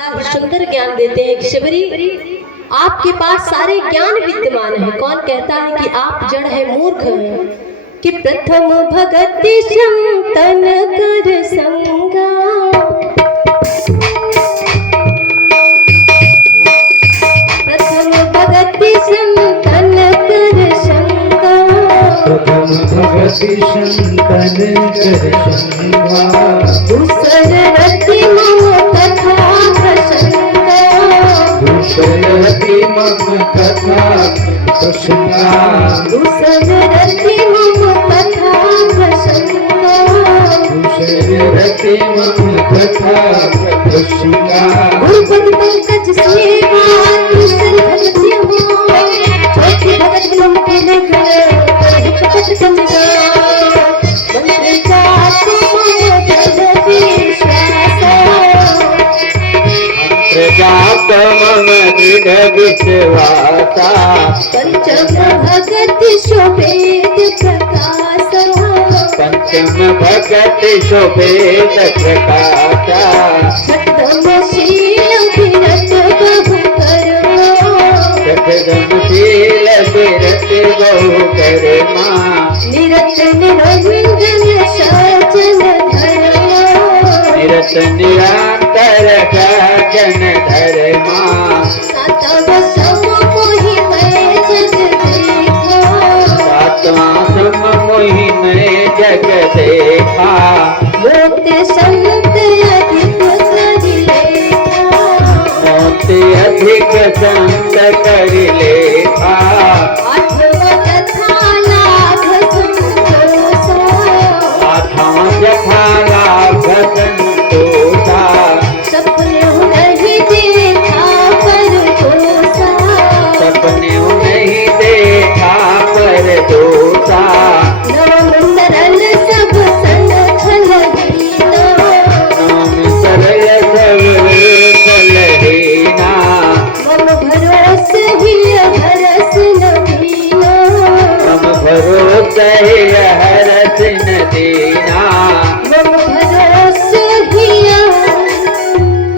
सुंदर ज्ञान देते हैं। शबरी, आपके पास सारे ज्ञान विद्यमान है। कौन कहता है कि आप जड़ है, मूर्ख है? कि प्रथम भगति संतन कर संगा, प्रथम भगति संतन कर संगा, प्रथम भगति संतन कर संगा, दूसर रति मम कथा प्रसंगा, दूसर रति मम कथा प्रसंगा, दूसर रति मम कथा प्रसंगा, दूसर रति मम कथा प्रसंगा। गुरुपद पंकज सेवा दूसर भक्ति हो, छोटी भगत मम के घर भगत संगा, मंत्र जात मम जगति श्वासा, प्रजात मम दृढ़ विश्वासा, पंचम भगति शोभेद प्रकाशा, पंचम भगति शोभेद प्रकाशा, छठम शील विरत बहु कर्मा, शतगमशील विरत बहु कर्मा, निरत निरंजन सज्जन धर्मा, निरत निरंतर सज्जन धर्मा, सातव सम मोहि मैं जग देखा, सातवां सम मोहि मैं जग देखा, मोते संत अधिक करि लेखा, मोते अधिक संत कर लेखा, आठव कथा लाभ संतोषा, आठवां यथा लाभ संतोषा, सपने नहीं देखा पर दोषा, सपने नहीं देखा पर दोषा, नाम सरल सब सन छल हीना, नाम सरल सब फलहीना, मम भरोस ही भरस नवीना, मम भरोसा हरस न दीना, मम भरोस ही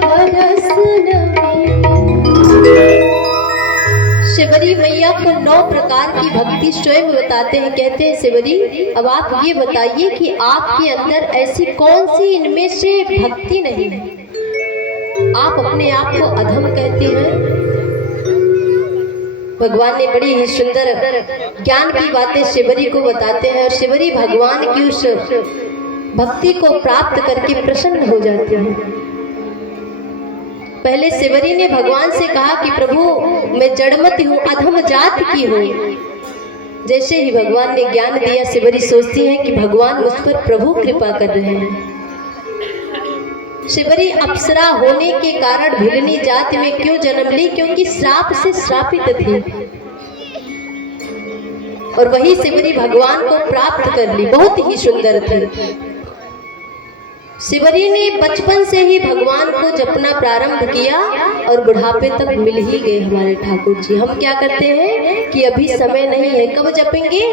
भरस नवीना। शिवरी मैया को 9 प्रकार की भक्ति स्वयं बताते हैं। कहते हैं शिवरी, अब आप ये बताइए कि आपके अंदर ऐसी कौन सी इनमें से भक्ति नहीं है? आप अपने आप को अधम कहते हैं। भगवान ने बड़ी ही सुंदर ज्ञान की बातें शिवरी को बताते हैं, और शिवरी भगवान की उस भक्ति को प्राप्त करके प्रसन्न हो जाते हैं। पहले शिवरी ने भगवान से कहा कि प्रभु, मैं जड़मती हूँ, अधम जात की हूँ। जैसे ही भगवान ने ज्ञान दिया, शिवरी सोचती है कि भगवान मुझ पर प्रभु कृपा कर रहे हैं। शिवरी अप्सरा होने के कारण भिलनी जाति में क्यों जन्म ली? क्योंकि श्राप से श्रापित थी, और वही शिवरी भगवान को प्राप्त कर ली। बहुत ही सुंदर थी। शिवरी ने बचपन से ही भगवान को जपना प्रारंभ किया, और बुढ़ापे तक मिल ही गए हमारे ठाकुर जी। हम क्या करते हैं कि अभी समय नहीं है, कब जपेंगे?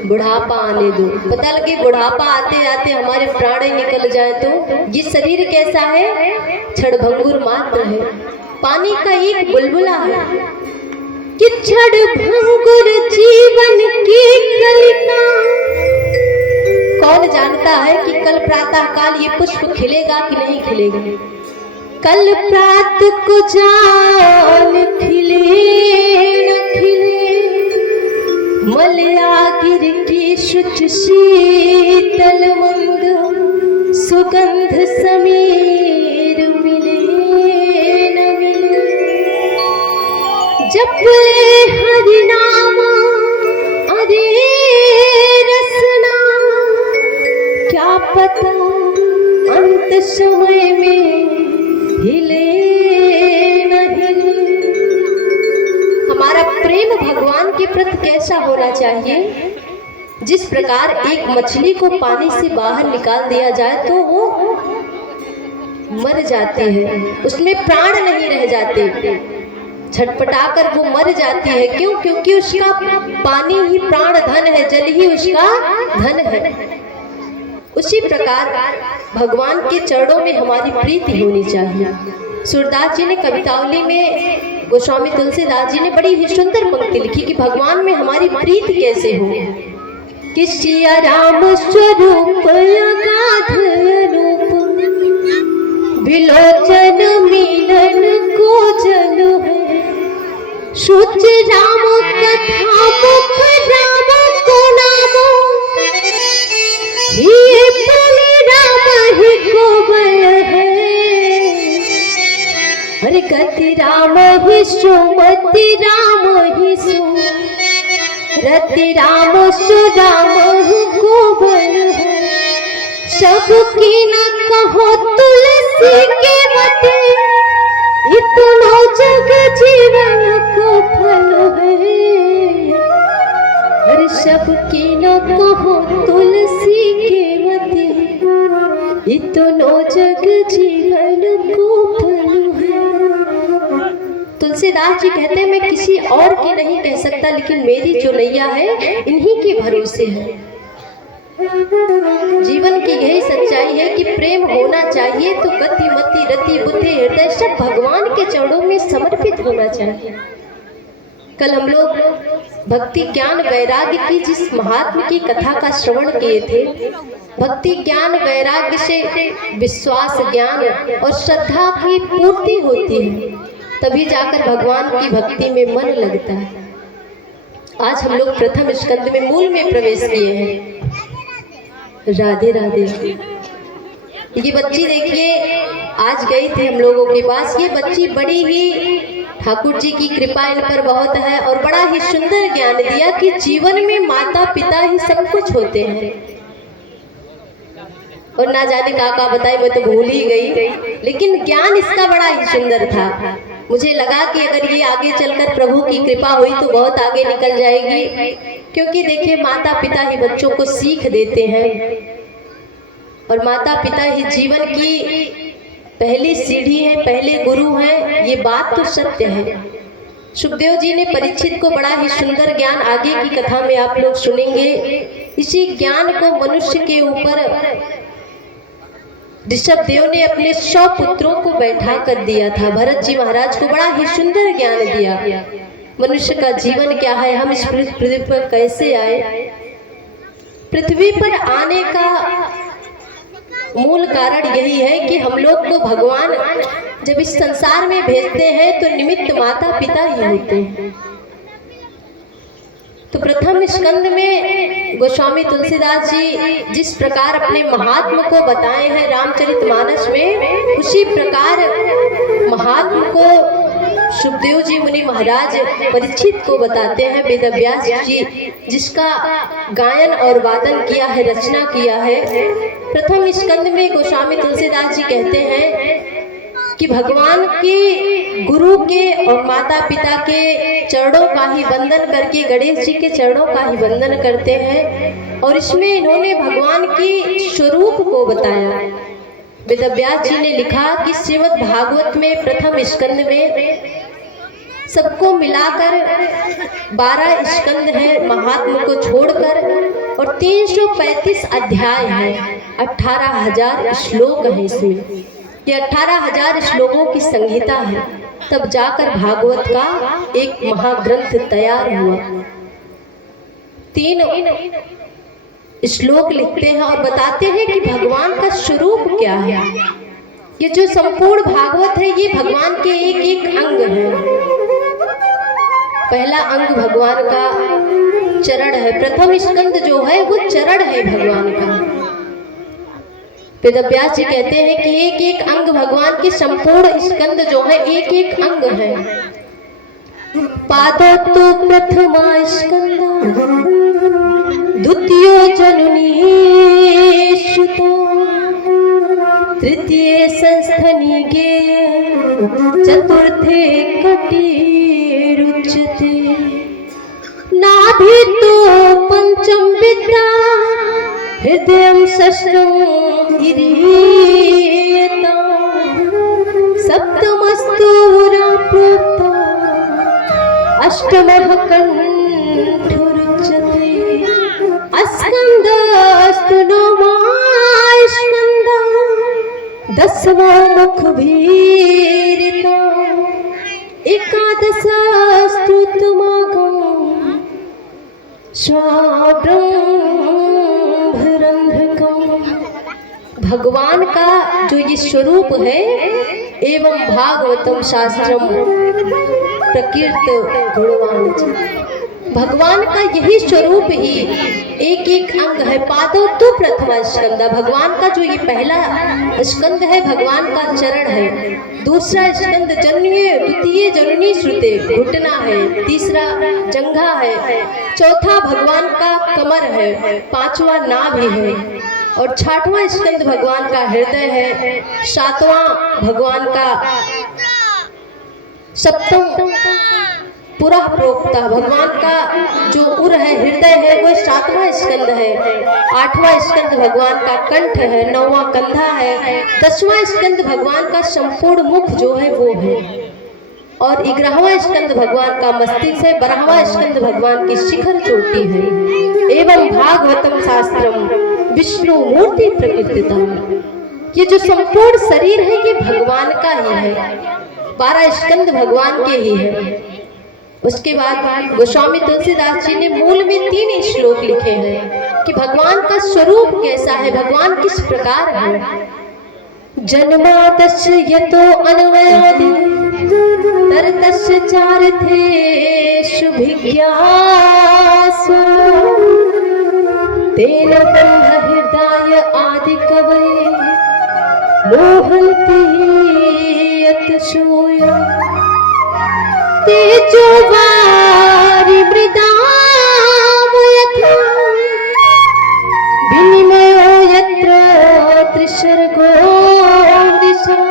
बुढ़ापा आने दो। पता लगे बुढ़ापा आते आते हमारे प्राण ही निकल जाए तो ये शरीर कैसा है? क्षणभंगुर मात्र है, पानी का एक बुलबुला है। कि क्षणभंगुर जीवन की कलिका, कौन जानता है कि कल प्रातः काल ये पुष्प खिलेगा कि नहीं खिलेगा? कल प्रात को जान खिले न खिले, मलयागिर की शुच शीतल मंद, सुगंध समीर मिले न मिले। जप ले हरि नाम अरे रसना, क्या पता अंत समय में हिले न हिले। हमारा प्रेम भगवान के प्रति कैसा होना चाहिए? जिस प्रकार एक मछली को पानी से बाहर निकाल दिया जाए तो वो मर जाती है, उसमें प्राण नहीं रह जाते, छटपटाकर वो मर जाती है। क्यों? क्योंकि उसका पानी ही प्राण धन है, जल ही उसका धन है। उसी प्रकार भगवान के चरणों में हमारी प्रीति होनी चाहिए। सूरदास जी ने कवितावली में गोस्वामी तुलसीदास जी ने बड़ी ही सुंदर पंक्ति लिखी कि भगवान में हमारी प्रीति कैसे हो। कि सिया राम स्वरूप अगाध रूप, विलोचन मिलन को जल है। शुच राम कथा मुख राम को नामो, ये बलि राम ही को बल है। अरे गति राम ही सुमति राम ही सु, रति राम सु राम को बल है। सबकी न कहो तुलसी के मते, इतना जग जीवन को फल है। हर सबकी न कहो तुलसी के मते, इतना जग जीवन को फल है। तुलसीदास जी कहते हैं मैं किसी और की नहीं कह सकता, लेकिन मेरी जो नैया है इन्हीं के भरोसे है। जीवन की यही सच्चाई है कि प्रेम होना चाहिए तो गति मति रति बुद्धि हृदय सब भगवान के चरणों में समर्पित होना चाहिए। कल हम लोग भक्ति ज्ञान वैराग्य की जिस महात्मा की कथा का श्रवण किए थे, भक्ति ज्ञान वैराग्य से विश्वास ज्ञान और श्रद्धा की पूर्ति होती है, तभी जाकर भगवान की भक्ति में मन लगता है। आज हम लोग प्रथम स्कंद में मूल में प्रवेश किए हैं। राधे राधे। ये बच्ची देखिए आज गई थी हम लोगों के पास। ये बच्ची बड़ी ही ठाकुर जी की कृपा इन पर बहुत है और बड़ा ही सुंदर ज्ञान दिया कि जीवन में माता पिता ही सब कुछ होते हैं। और ना जाने काका बताए, मैं तो भूल ही गई, लेकिन ज्ञान इसका बड़ा ही सुंदर था। मुझे लगा कि अगर ये आगे चलकर प्रभु की कृपा हुई तो बहुत आगे निकल जाएगी, क्योंकि देखिए माता पिता ही बच्चों को सीख देते हैं और माता पिता ही जीवन की पहली सीढ़ी है, पहले गुरु हैं। ये बात तो सत्य है। सुखदेव जी ने परीक्षित को बड़ा ही सुंदर ज्ञान आगे की कथा में आप लोग सुनेंगे। इसी ज्ञान को मनुष्य के ऊपर ऋषभ देव ने अपने 100 पुत्रों को बैठा कर दिया था। भरत जी महाराज को बड़ा ही सुंदर ज्ञान दिया। मनुष्य का जीवन क्या है, हम इस पृथ्वी पर कैसे आए। पृथ्वी पर आने का मूल कारण यही है कि हम लोग को भगवान जब इस संसार में भेजते हैं तो निमित्त माता पिता ही होते हैं। तो प्रथम स्कंद में गोस्वामी तुलसीदास जी जिस प्रकार अपने महात्म को बताए हैं रामचरितमानस में, उसी प्रकार महात्म को सुखदेव जी मुनि महाराज परीक्षित को बताते हैं। वेदव्यास जी जिसका गायन और वादन किया है, रचना किया है। प्रथम स्कंद में गोस्वामी तुलसीदास जी कहते हैं कि भगवान के गुरु के और माता पिता के चरणों का ही वंदन करके गणेश जी के चरणों का ही वंदन करते हैं। और इसमें इन्होंने भगवान के स्वरूप को बताया। वेदव्यास जी ने लिखा कि श्रीमद् भागवत में प्रथम स्कंद में सबको मिलाकर 12 स्कंद है महात्मा को छोड़कर, और 335 अध्याय हैं, 18,000 श्लोक हैं इसमें। ये 18,000 श्लोकों की संहिता है। तब जाकर भागवत का एक महाग्रंथ तैयार हुआ। 3 श्लोक लिखते हैं और बताते हैं कि भगवान का स्वरूप क्या है। ये जो संपूर्ण भागवत है ये भगवान के एक एक अंग है। पहला अंग भगवान का चरण है। प्रथम स्कंद जो है वो चरण है भगवान का। वेदव्यास जी कहते हैं कि एक एक अंग भगवान के संपूर्ण स्कंद जो है एक एक अंग है। पादो तो प्रथमा स्कंदा, द्वितीय जननी सुतो, तृतीय संस्थनी गेय, चतुर्थे कटी रुचते, नाभि तो पंचम विद्या, हृदयं षष्ठं इरीयता, सप्तमस्तु प्रोक्ता, अष्टमः कण्ठो रुच्यते, अस्कन्धस्तु नवमा दसवा मुख भीरिता एकादश स्तुतमागम स्वाब्रह्मरंध्रकम। भगवान का जो ये स्वरूप है एवं भागवतम शास्त्रम प्रकीर्त गुणवान। भगवान का यही स्वरूप ही एक एक अंग है। पादो तो प्रथमा स्कंद, भगवान का जो ये पहला स्कंद है भगवान का चरण है। दूसरा स्कंद जन्य, द्वितीय जननी श्रुते घुटना है। तीसरा जंघा है। चौथा भगवान का कमर है। पांचवा नाभि है। और छठवां स्कंद भगवान का हृदय है। सातवां भगवान का सप्तम पुरा प्रोक्ता भगवान का जो उर है, हृदय है, वो सातवां स्कंद है। आठवां स्कंद भगवान का कंठ है। नौवां कंधा है। दसवां स्कंद भगवान का संपूर्ण मुख जो है वो है। और 11वां स्कंद भगवान का मस्तिष्क है। 12वां स्कंद भगवान की शिखर चोटी है। एवं भागवतम शास्त्रम विष्णु मूर्ति प्रकृतिता। ये जो संपूर्ण शरीर है ये भगवान का ही है। 12 स्कंद भगवान के ही है। उसके बाद गोस्वामी तुलसीदास जी ने मूल में 3 श्लोक लिखे हैं कि भगवान का स्वरूप कैसा है, भगवान किस प्रकार है। जन्मादस्य यतो अन्वयादि तरतस्य चारथेषु भिज्ञासु तेन ब्रह्म हृदय आदि कवये मोहन्ति यत् सूयम् तेजो वारि मृदाम यथा विनिमयो यत्र त्रिसर्गो दिशा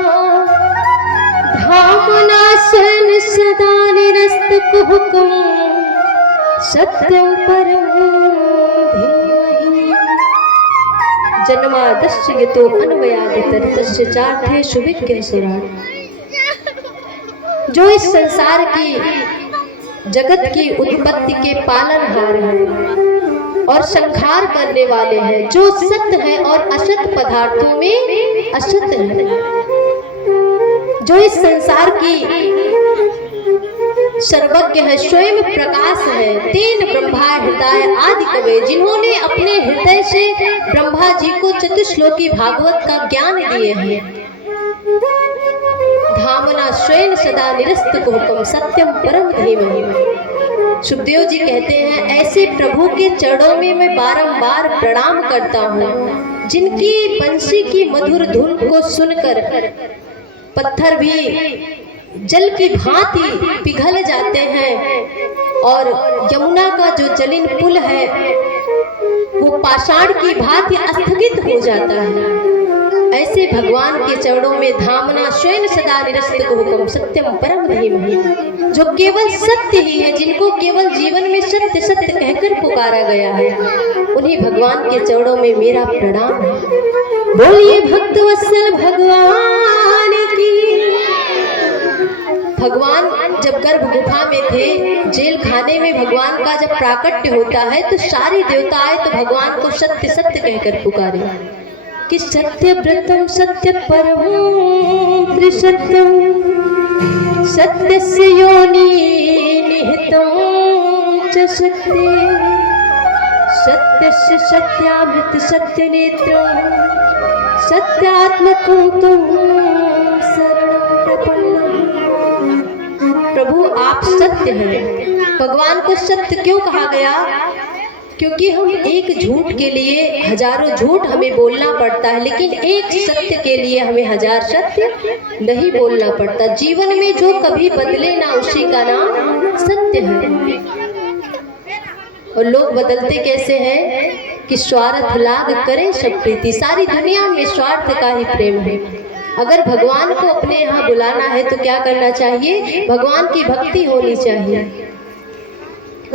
धाम्ना स्वेन सदा निरस्तकुहकं सत्यं परं धीमहि। जन्मादस्य यतो अन्वयादि तरतस्य चार्थेषु विज्ञासुराः। जो इस संसार की जगत की उत्पत्ति के पालनहार हैं और संहार करने वाले हैं, जो सत्य है और असत पदार्थों में असत है, जो इस संसार की सर्वज्ञ है, स्वयं प्रकाश है। तेन ब्रह्मा हृदय आदि कवि, जिन्होंने अपने हृदय से ब्रह्मा जी को चतुश्लोकी भागवत का ज्ञान दिए हैं। धामना स्वयं सदा निरस्त कोकम सत्यम परम धीमहि। सुखदेव जी कहते हैं ऐसे प्रभु के चरणों में मैं बारंबार प्रणाम करता हूँ, जिनकी बंसी की मधुर धुन को सुनकर पत्थर भी जल की भांति पिघल जाते हैं और यमुना का जो जलिन पुल है वो पाषाण की भांति स्थगित हो जाता है। ऐसे भगवान के चरणों में धामना स्वयं सदा निरस्त हुकम सत्यम परम धीमहि, जो केवल सत्य ही है, जिनको केवल जीवन में सत्य सत्य कहकर पुकारा गया है, उन्हीं भगवान के चरणों में मेरा प्रणाम है। बोलिए भक्त वत्सल भगवान की। भगवान जब गर्भ गुफा में थे, जेल खाने में भगवान का जब प्राकट्य होता है तो सारी देवताएं तो भगवान को सत्य सत्य कहकर पुकारे कि सत्य व्रतम सत्य परमो त्रिसत्यम सत्यस्य योनि निहितं च सत्ये सत्यस्य सत्यामृत सत्यनेत्रं सत्यात्मकं तुम शरणं प्रपन्नम्। प्रभु आप सत्य हैं। भगवान को सत्य क्यों कहा गया? क्योंकि हम एक झूठ के लिए हजारों झूठ हमें बोलना पड़ता है, लेकिन एक सत्य के लिए हमें 1000 सत्य नहीं बोलना पड़ता। जीवन में जो कभी बदले ना उसी का नाम सत्य है। और लोग बदलते कैसे हैं कि स्वार्थ लाग करे सब प्रीति। सारी दुनिया में स्वार्थ का ही प्रेम है। अगर भगवान को अपने यहाँ बुलाना है तो क्या करना चाहिए? भगवान की भक्ति होनी चाहिए।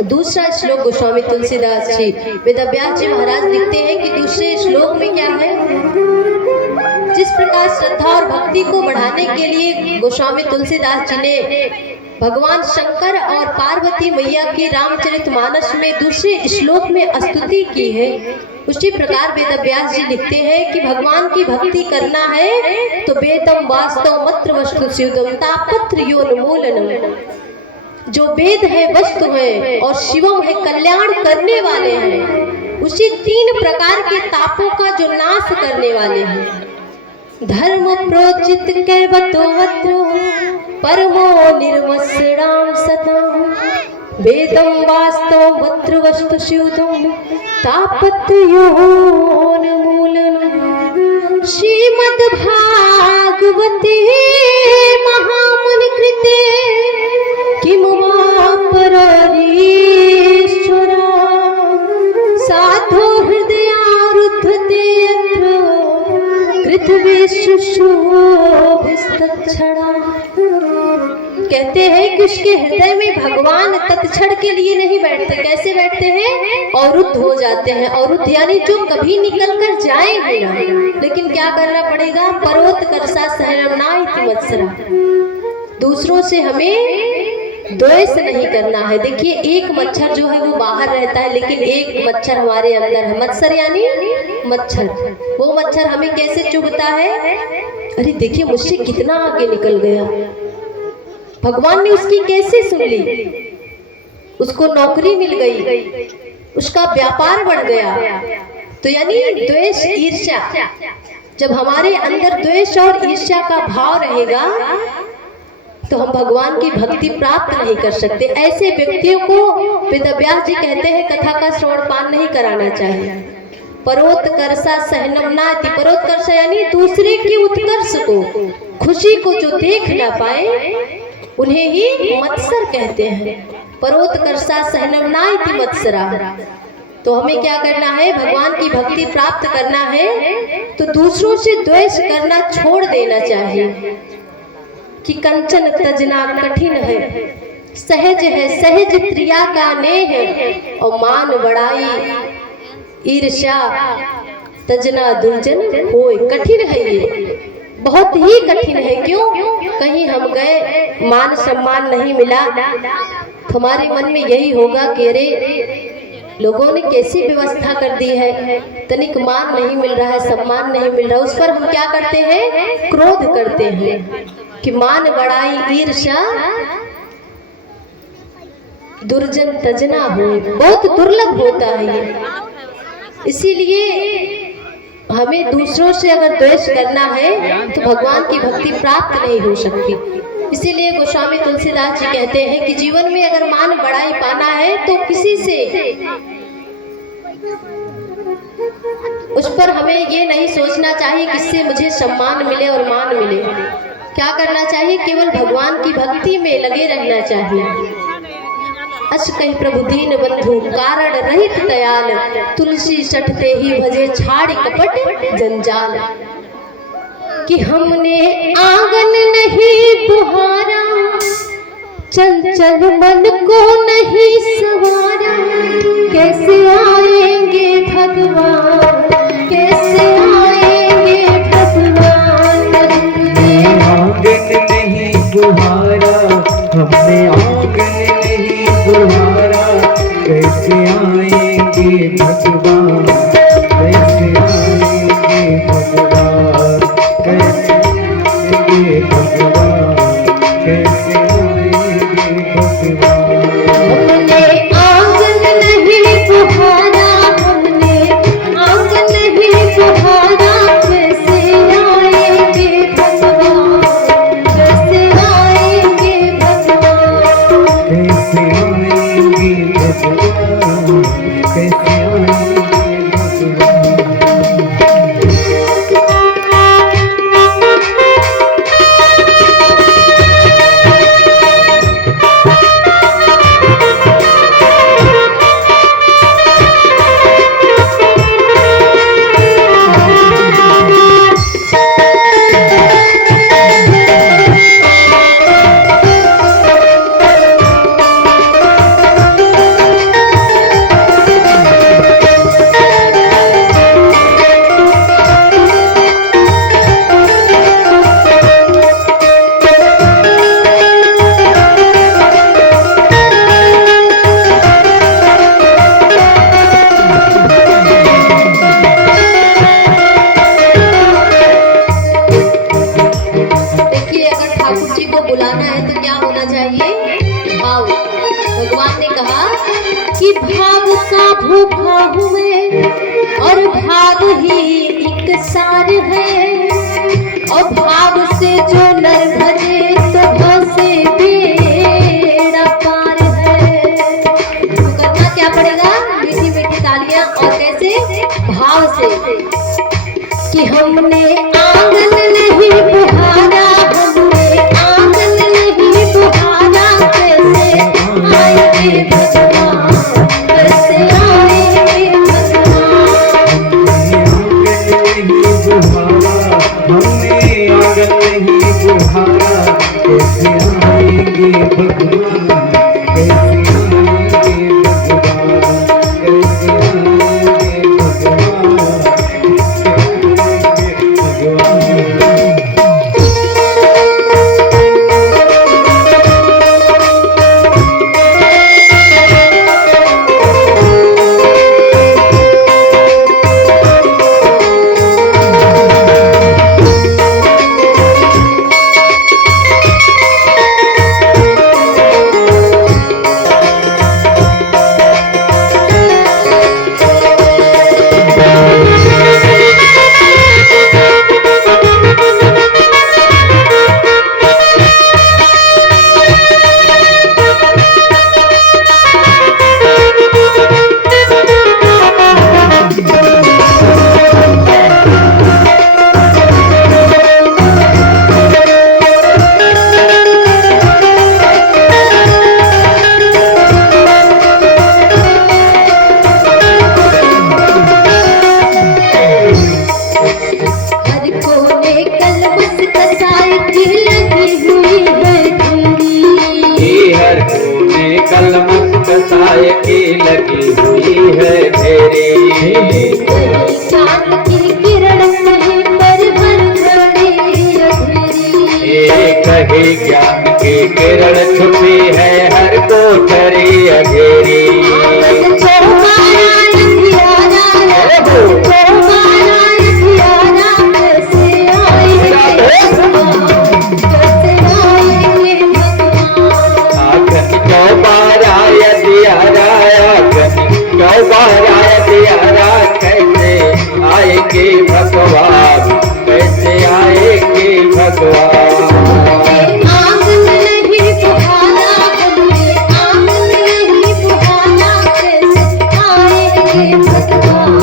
दूसरा श्लोक गोस्वामी तुलसीदास जी वेदव्यास जी महाराज लिखते हैं कि दूसरे श्लोक में क्या है, जिस प्रकार श्रद्धा और भक्ति को बढ़ाने के लिए गोस्वामी तुलसीदास जी ने भगवान शंकर और पार्वती मैया की रामचरितमानस में दूसरे श्लोक में स्तुति की है। उसी प्रकार वेद व्यास जी लिखते हैं कि भगवान की भक्ति करना है तो वेदम वास्तव मत्र वस्तु शिवदम तापत्र योन्मूलनम। जो वेद है वस्तु है और शिवम है कल्याण करने वाले हैं, उसी 3 प्रकार के तापों का जो नाश करने वाले हैं। धर्म प्रोचित कैवतो वत्र परमो निर्मस्राम सता वेदम वास्तव वत्र वस्तु शिवदम तापत्रयोन्मूलनम। श्रीमद् भागवते महामुनि कृते किम वा पररीश्वरा साधो हृदयारुद्धते यत्र पृथ्वी शुशोभिस्तच्छड़ा। कहते हैं कि उसके हृदय में भगवान तत्क्षण के लिए नहीं बैठते। कैसे बैठते हैं? अवरुद्ध हो जाते हैं। अवरुद्ध यानी जो कभी निकल कर जाएंगे ना, लेकिन क्या करना पड़ेगा? परोत्कर्षा सहनमनाइति मत्सरा। दूसरों से हमें द्वेष नहीं करना है। देखिए, एक मच्छर जो है वो बाहर रहता है, लेकिन एक मच्छर हमारे अंदर है। मत्सर यानी मच्छर। वो मच्छर हमें कैसे चुभता है? अरे देखिए, मुझसे कितना आगे निकल गया। भगवान ने उसकी कैसे सुन ली? उसको नौकरी मिल गई, उसका व्यापार बढ़ गया। तो यानी द्वेष ईर्ष्या, जब हमारे अंदर द्वेष और ईर्ष्या का भाव रहेगा तो हम भगवान की भक्ति प्राप्त नहीं कर सकते। ऐसे व्यक्तियों को वेदव्यास जी कहते हैं कथा का श्रवण पान नहीं कराना चाहिए। परोत्कर्षा सहनमनाति। परोत्कर्ष यानी दूसरे की उत्कर्ष को, खुशी को जो देख ना पाए उन्हें ही मत्सर कहते हैं। परोत्कर्षा सहनमनाति मत्सरा। तो हमें क्या करना है? भगवान की भक्ति प्राप्त करना है तो दूसरों से द्वेष करना छोड़ देना चाहिए। कि कंचन तजना कठिन है, सहज है सहज प्रिया का नेह है, और मान बड़ाई ईर्ष्या तजना दुर्जन होय। कठिन है, ये बहुत ही कठिन है। क्यों? कहीं हम गए, मान सम्मान नहीं मिला, हमारे मन में यही होगा कि अरे लोगों ने कैसी व्यवस्था कर दी है, तनिक मान नहीं मिल रहा है, सम्मान नहीं मिल रहा। उस पर हम क्या करते हैं? क्रोध करते हैं कि मान बड़ाई ईर्ष्या दुर्जन तजना हो। बहुत दुर्लभ होता है ये। इसीलिए हमें दूसरों से अगर द्वेष करना है तो भगवान की भक्ति प्राप्त नहीं हो सकती। इसीलिए गोस्वामी तुलसीदास जी कहते हैं कि जीवन में अगर मान बढ़ाई पाना है तो किसी से उस पर हमें ये नहीं सोचना चाहिए किससे मुझे सम्मान मिले और मान मिले। क्या करना चाहिए? केवल भगवान की भक्ति में लगे रहना चाहिए। अस कही प्रभु दीन बंधु कारण रहित दयाल, तुलसी सटते ही भजे छाड़ कपट जंजाल। कि हमने आंगन नहीं बुहारा, चंचल मन को नहीं सवारा, कैसे आएंगे भगवान, कैसे आएंगे भगवान। आंगन नहीं बुहारा, हमने आंगन नहीं बुहारा, कैसे आएंगे भगवान, कैसे आएंगे भगवान, कैसे आएंगे भगवान, कैसे आएंगे भगवान। हमने आंगन नहीं बुहारा, हमने आंगन नहीं बुहारा, कैसे आएंगे भगवान, कैसे आएंगे भगवान। ठाकुर जी को बुलाना है तो क्या होना चाहिए? भाव। भगवान ने कहा कि भाव का भूखा हूँ मैं और भाव ही एक सार है, और भाव से जो नर भजे तो भाव से बेड़ा पार है। तो करना क्या पड़ेगा? मीठी मीठी तालियां, और कैसे? भाव से कि हमने आंगन नहीं बुहारा, हमने आंगन नहीं बुहारा, कैसे आएंगे भगवान, कैसे आएंगे भगवान। हमने आंगन नहीं बुहारा, कैसे आएंगे भगवान, कैसे आएंगे भगवान, कैसे आएंगे भगवान, कैसे आएंगे भगवान। कलमत कसाय की लगी हुई है ढेरी, ज्ञान की किरण नहीं पर भर घड़ी अधेरी, कहीं ज्ञान की किरण छुपी है हर कोठरी अधेरी। कैसे आएंगे भगवान, कैसे आएंगे भगवान। आंगन नहीं बुहाना, हमने आंगन नहीं बुहाना, कैसे आएंगे भगवान,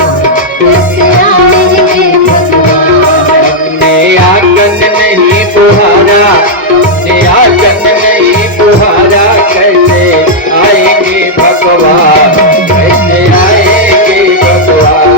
कैसे आएंगे भगवान। हमने आंगन नहीं बुहारा, हमने आंगन नहीं बुहारा, कैसे आएंगे भगवान, कैसे आएंगे भगवान।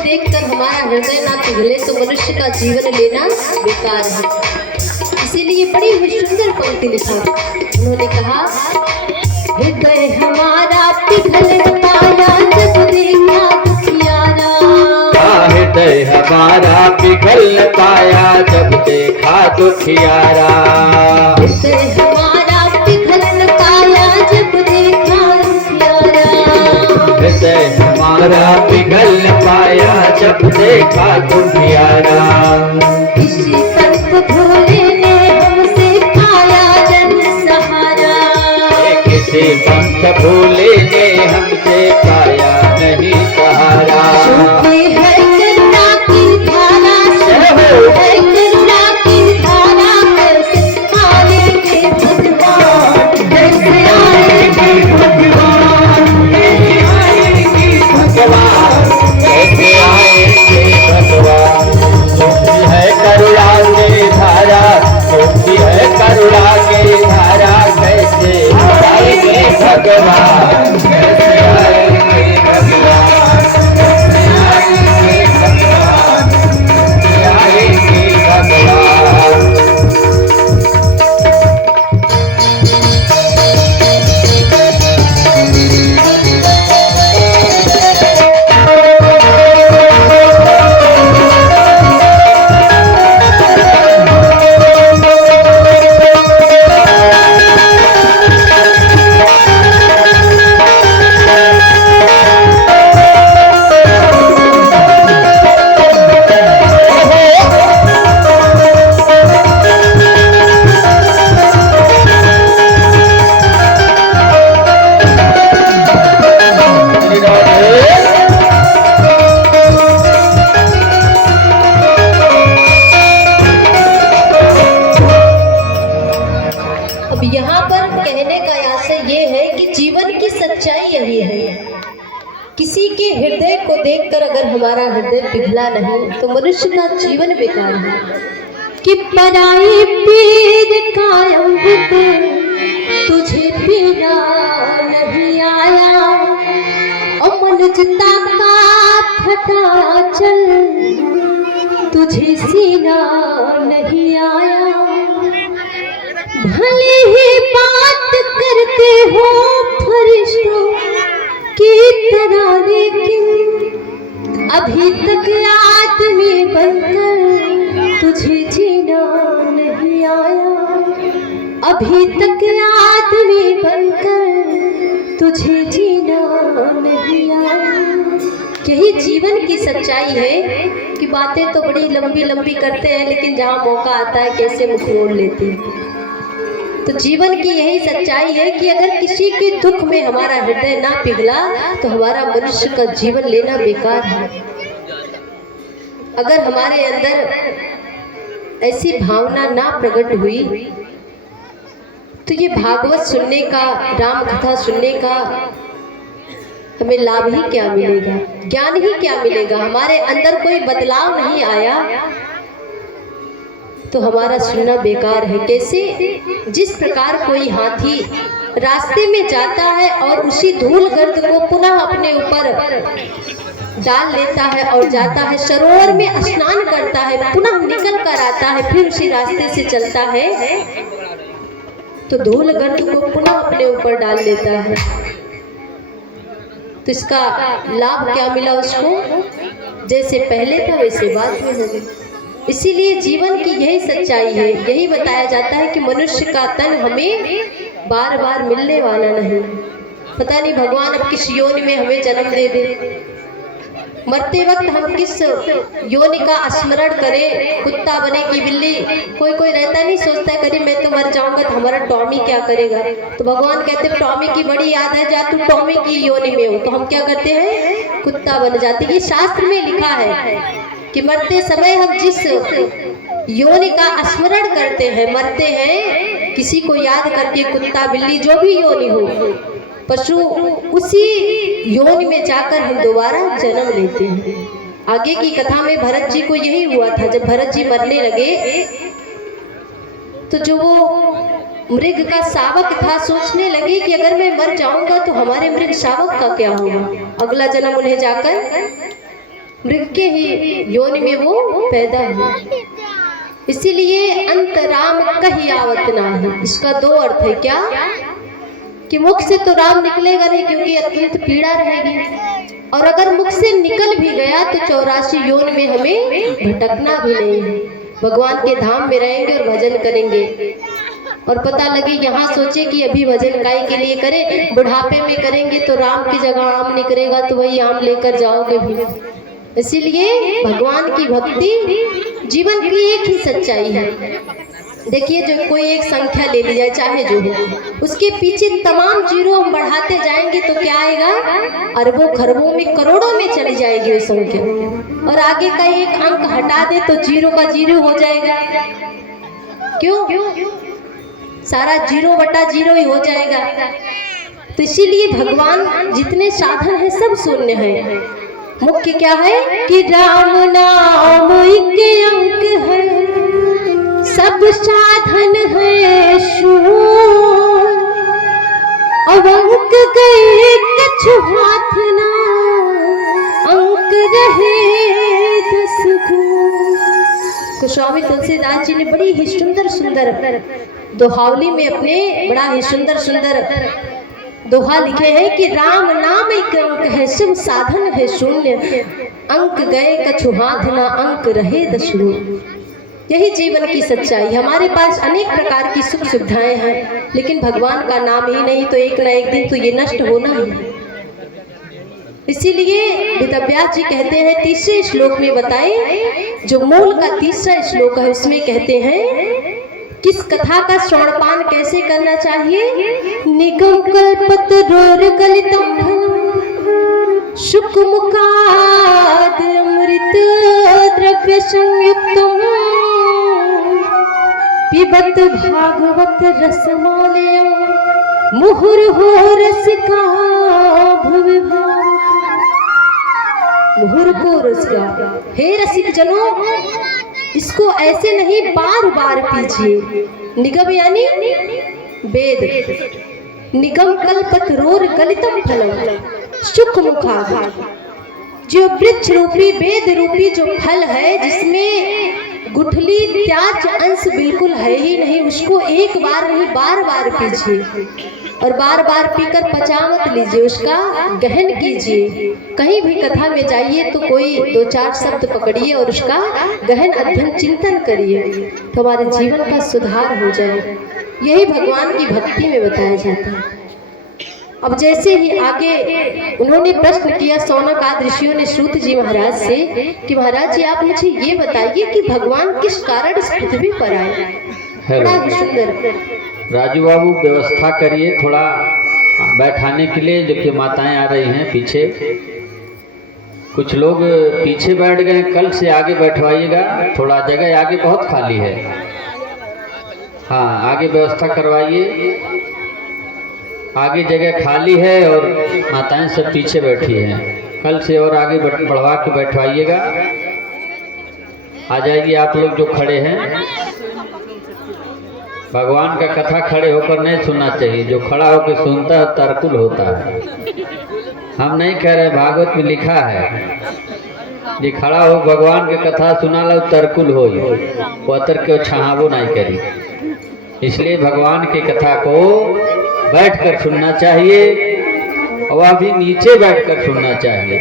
देखकर हमारा हृदय ना पिघले तो मनुष्य का जीवन लेना बेकार है। इसीलिए बड़ी ही सुंदर पंक्ति लिखा। उन्होंने कहा, हृदय हमारा पिघल न पाया जब देखा दुखियारा, हृदय हमारा पिघल न पाया जब देखा दुखियारा, हृदय हमारा पिघल न पाया जब देखा दुखियारा, हृदय हमारा पिघल न पाया जब देखा दुखियारा। किसी पंथ भोले ने हमसे पाया जन सहारा, किसी पंथ भोले ने हमसे पाया नहीं सहारा। सूखी है करुणा की धारा, सूखी है के हृदय को देखकर अगर हमारा हृदय पिघला नहीं तो मनुष्य का जीवन बेकार है। कि पराई पीर कायम तुझे पीना नहीं आया, और मनजता का फटा चल तुझे सीना नहीं आया। भले ही बात करते हो फरिश्तों की तरह, लेकिन अभी तक आदमी बनकर तुझे जीना नहीं आया। अभी तक आदमी बनकर तुझे जीना नहीं आया। यही जीवन की सच्चाई है कि बातें तो बड़ी लंबी लंबी करते हैं, लेकिन जहाँ मौका आता है कैसे मुख मोड़ लेते हैं। तो जीवन की यही सच्चाई है कि अगर किसी के दुख में हमारा हृदय ना पिघला तो हमारा मनुष्य का जीवन लेना बेकार है। अगर हमारे अंदर ऐसी भावना ना प्रकट हुई तो ये भागवत सुनने का, राम कथा सुनने का हमें लाभ ही क्या मिलेगा, ज्ञान ही क्या मिलेगा। हमारे अंदर कोई बदलाव नहीं आया तो हमारा सुनना बेकार है। कैसे? जिस प्रकार कोई हाथी रास्ते में जाता है और उसी धूल गर्द को पुनः अपने ऊपर डाल लेता है और जाता है, सरोवर में स्नान करता है, पुनः निकल कर आता है, फिर उसी रास्ते से चलता है तो धूल गर्द को पुनः अपने ऊपर डाल लेता है। तो इसका लाभ क्या मिला उसको? जैसे पहले था वैसे बाद में हो गया। इसीलिए जीवन की यही सच्चाई है। यही बताया जाता है कि मनुष्य का तन हमें बार बार मिलने वाला नहीं। पता नहीं भगवान अब किस योनि में हमें जन्म दे दे। मरते वक्त हम किस योनि का स्मरण करें, कुत्ता बने कि बिल्ली। कोई कोई रहता नहीं, सोचता है कभी मैं तो मर जाऊंगा तो हमारा टॉमी क्या करेगा। तो भगवान कहते हैं टॉमी की बड़ी याद है, जा तू टॉमी की योनि में हो। तो हम क्या करते हैं? कुत्ता बन जाते हैं। ये शास्त्र में लिखा है कि मरते समय हम जिस योनि का स्मरण करते हैं, मरते हैं किसी को याद करके, कुत्ता बिल्ली जो भी योनि हो, पशु, उसी योनि में जाकर हम दोबारा जन्म लेते हैं। आगे की कथा में भरत जी को यही हुआ था। जब भरत जी मरने लगे तो जो वो मृग का शावक था सोचने लगे कि अगर मैं मर जाऊंगा तो हमारे मृग शावक का क्या होगा। अगला जन्म उन्हें जाकर मृग के ही योनि में वो पैदा हुए। इसीलिए अंत राम कही आवत नाही। इसका दो अर्थ है। क्या? कि मुख से तो राम निकलेगा नहीं क्योंकि अत्यंत पीड़ा रहेगी, और अगर मुख से निकल भी गया तो 84 योनि में हमें भटकना भी नहीं है। भगवान के धाम में रहेंगे और भजन करेंगे। और पता लगे यहाँ सोचे कि अभी भजन गाय के लिए करें, बुढ़ापे में करेंगे तो राम की जगह आम निकलेगा तो वही आम लेकर जाओगे भी। इसीलिए भगवान की भक्ति जीवन की एक ही सच्चाई है। देखिए, जो कोई एक संख्या ले ली जाए, चाहे जो हो, उसके पीछे तमाम जीरो हम बढ़ाते जाएंगे तो क्या आएगा? अरबों खरबों में करोड़ों में चली जाएगी वो संख्या। और आगे का एक अंक हटा दे तो जीरो का जीरो हो जाएगा। क्यों? सारा जीरो बटा जीरो ही हो जाएगा। तो इसीलिए भगवान जितने साधन है सब शून्य है। मुख्य क्या है कि राम नाम एक अंक है, सब साधन है शून्य। अब अंक गए कछु हाथ ना, अंक रहे 10 गुण। तो स्वामी तुलसीदास जी ने बड़ी ही सुंदर सुंदर दोहावली में अपने बड़ा ही सुंदर सुंदर दोहा लिखे हैं कि राम नाम एक अंक है, सब साधन है शून्य। अंक गए कछु हाथ ना, अंक रहे 10 गुण। यही जीवन की सच्चाई। हमारे पास अनेक प्रकार की सुख सुविधाएं हैं, लेकिन भगवान का नाम ही नहीं तो एक ना एक दिन तो ये नष्ट होना ही। इसीलिए वेदव्यास जी कहते हैं, तीसरे श्लोक में बताए, जो मूल का तीसरा श्लोक है उसमें कहते हैं किस कथा का श्रवणपान कैसे करना चाहिए। निगम कल्पतरोर गलितम शुक मुखाद अमृत द्रव्य संयुक्तम पिबत भागवत रसमालयम मुहुर्हो रसिका भुवि भाव। मुहुर को रसिया। हे रसिक जनों, इसको ऐसे नहीं बार बार पीजिए। निगम यानी वेद, निगम कल्पतरोर गलितम फलम सुख मुखाघात। जो वृक्ष रूपी वेद रूपी जो फल है, जिसमें गुठली त्याज अंश बिल्कुल है ही नहीं, उसको एक बार नहीं बार बार पीजिए और बार बार पीकर पचा मत लीजिए, उसका गहन कीजिए। कहीं भी कथा में जाइए तो कोई 2-4 शब्द पकड़िए और उसका गहन अध्ययन चिंतन करिए, तो हमारे जीवन का सुधार हो जाए। यही भगवान की भक्ति में बताया जाता है। अब जैसे ही आगे उन्होंने प्रश्न किया शौनक आदि ऋषियों ने सूत जी महाराज से कि महाराज जी आप मुझे ये बताइए कि भगवान किस कारण इस पृथ्वी पर आए। बड़ा ही सुंदर। राजू बाबू व्यवस्था करिए थोड़ा बैठाने के लिए, जबकि माताएं आ रही हैं पीछे। कुछ लोग पीछे बैठ गए, कल से आगे बैठवाइएगा, थोड़ा जगह आगे बहुत खाली है। हाँ, आगे व्यवस्था करवाइए, आगे जगह खाली है और माताएं सब पीछे बैठी हैं। कल से और आगे बढ़वा के बैठवाइएगा। आ जाइए आप लोग जो खड़े हैं। भगवान का कथा खड़े होकर नहीं सुनना चाहिए, जो खड़ा होकर सुनता है तरकुल होता है। हम नहीं कह रहे, भागवत में लिखा है जी खड़ा हो भगवान के कथा सुना लो तरकुल हो, पतर के छहावो नहीं करी। इसलिए भगवान की कथा को बैठकर सुनना चाहिए और अभी नीचे बैठकर सुनना चाहिए।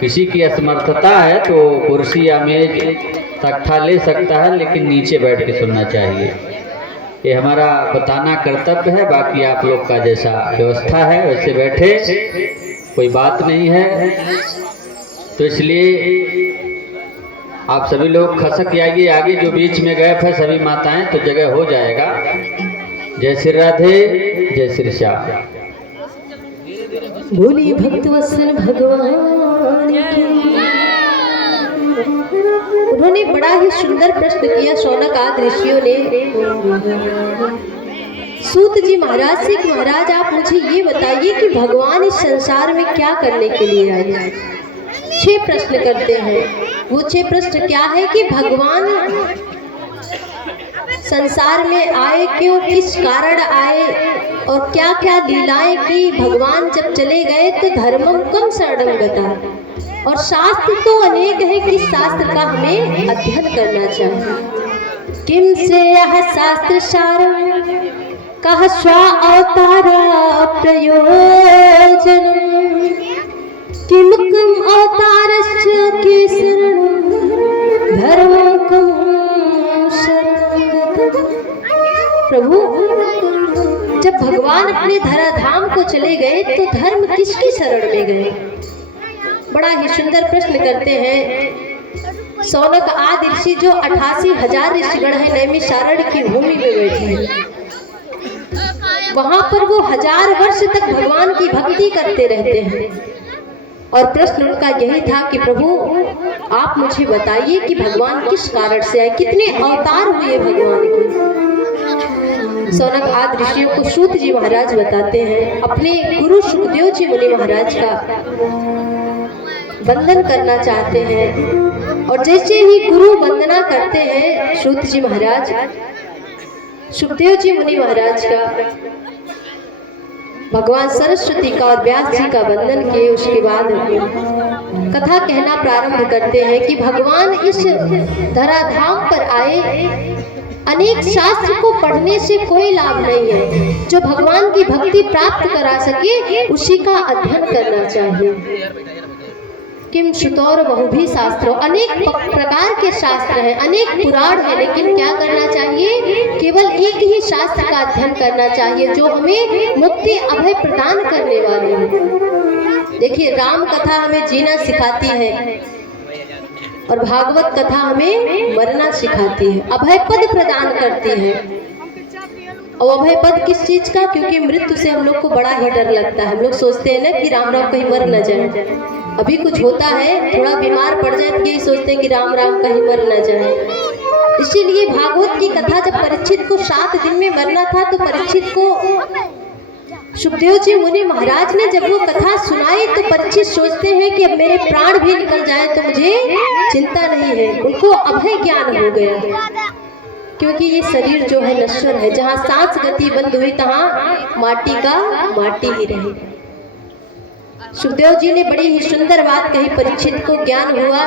किसी की असमर्थता है तो कुर्सी या मेज तख्ता ले सकता है, लेकिन नीचे बैठ के सुनना चाहिए। ये हमारा बताना कर्तव्य है। बाकी आप लोग का जैसा व्यवस्था है वैसे बैठे, कोई बात नहीं है। तो इसलिए आप सभी लोग खसक आइए आगे, जो बीच में गए थे सभी माताएं, तो जगह हो जाएगा। जय श्री राधे, जय श्री श्याम। बोलिए भक्तवत्सल भगवान की। उन्होंने बड़ा ही सुंदर प्रश्न किया शौनक आदि ऋषियों ने सूत जी महाराज से कि महाराज आप मुझे ये बताइए कि भगवान इस संसार में क्या करने के लिए आए। 6 प्रश्न करते हैं। वो 6 प्रश्न क्या है कि भगवान संसार में आए, क्यों, किस कारण आए और क्या क्या लीलाएं की। भगवान जब चले गए तो धर्मम कम शरणं गता। और शास्त्र तो अनेक है, किस शास्त्र का हमें अध्ययन करना चाहिए। किम से यह शास्त्र सारम कह स्वा अवतार प्रयोजन किम कम अवतारस्य के शरणं धर्मं कम प्रभु, जब भगवान अपने धराधाम को चले गए तो धर्म किसकी शरण में गए। बड़ा ही सुंदर प्रश्न करते हैं शौनक आदि ऋषि, जो 88,000 ऋषिगण है नैमिषारण्य की भूमि में बैठे हैं। वहां पर वो 1000 वर्ष तक भगवान की भक्ति करते रहते हैं। और प्रश्न उनका यही था कि प्रभु आप मुझे बताइए कि भगवान किस कारण से आए, कितने अवतार हुए भगवान के। शौनक आदि ऋषियों को सूत जी महाराज बताते हैं, अपने गुरु सुखदेव जी मुनि महाराज का वंदन करना चाहते हैं। और जैसे ही गुरु वंदना करते हैं सूत जी महाराज सुखदेव जी मुनि महाराज का, भगवान सरस्वती का और व्यास जी का वंदन किए, उसके बाद कथा कहना प्रारंभ करते हैं कि भगवान इस धराधाम पर आए। अनेक शास्त्र को पढ़ने से कोई लाभ नहीं है, जो भगवान की भक्ति प्राप्त करा सके उसी का अध्ययन करना चाहिए। किम श्रुतौर बहुभी शास्त्रों, अनेक प्रकार के शास्त्र हैं, अनेक पुराण है, लेकिन क्या करना चाहिए, केवल एक ही शास्त्र का अध्ययन करना चाहिए जो हमें मुक्ति अभय प्रदान करने वाले हैं। देखिए राम कथा हमें जीना सिखाती है और भागवत कथा हमें मरना सिखाती है, अभय पद प्रदान करती है। और अभय पद किस चीज का, क्योंकि मृत्यु से हम लोग को बड़ा ही डर लगता है। हम लोग सोचते हैं ना कि राम राम कहीं मर न जाए, अभी कुछ होता है थोड़ा बीमार पड़ जाए तो यही सोचते हैं कि राम राम कहीं मर न जाए। इसीलिए भागवत की कथा जब परीक्षित को 7 दिन में मरना था तो परीक्षित को सुखदेव जी मुनि महाराज ने जब वो कथा सुनाई तो परीक्षित सोचते हैं कि अब मेरे प्राण भी निकल जाए तो मुझे चिंता नहीं है। उनको अभय ज्ञान हो गया, क्योंकि ये शरीर जो है नश्वर है, जहाँ सांस गति बंद हुई तहाँ माटी का माटी ही रहे। सुखदेव जी ने बड़ी ही सुंदर बात कही, परीक्षित को ज्ञान हुआ।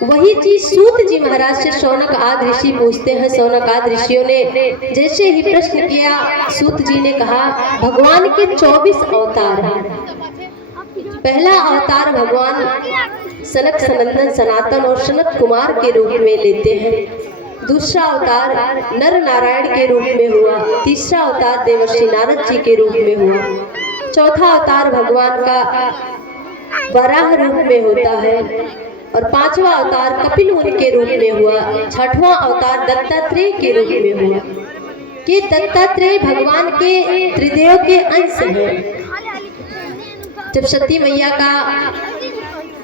वही चीज सूत जी महाराज से शौनक आदि ऋषि पूछते हैं। शौनक आदि ऋषियों ने जैसे ही प्रश्न किया, सूत जी ने कहा भगवान के 24 अवतार हैं। पहला अवतार भगवान सनक सनंदन सनातन और सनत कुमार के रूप में लेते हैं। दूसरा अवतार नर नारायण के रूप में हुआ। तीसरा अवतार देवर्षि नारद जी के रूप में हुआ। चौथा अवतार भगवान का वराह रूप में होता है और पांचवा अवतार कपिल मुनि के रूप में हुआ। छठवां अवतार दत्तात्रेय के रूप में हुआ। कि दत्तात्रेय भगवान के त्रिदेव के अंश हैं। जब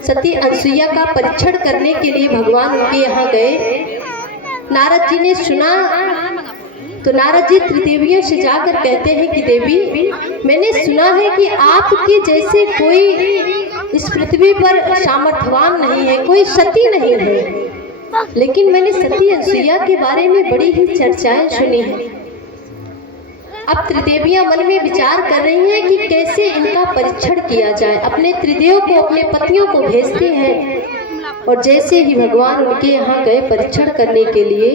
सती अनसुईया का परीक्षण करने के लिए भगवान उनके यहाँ गए, नारद जी ने सुना तो नारद जी त्रिदेवियों से जाकर कहते हैं कि देवी, मैंने सुना है कि आपके जैसे कोई इस पृथ्वी पर सामर्थ्यवान नहीं है, कोई सती नहीं है, लेकिन मैंने सती अनसुईया के बारे में बड़ी ही चर्चाएं सुनी है। अब त्रिदेवियां मन में विचार कर रही हैं कि कैसे इनका परीक्षण किया जाए। अपने त्रिदेव को, अपने पतियों को भेजती हैं और जैसे ही भगवान उनके यहाँ गए परीक्षण करने के लिए,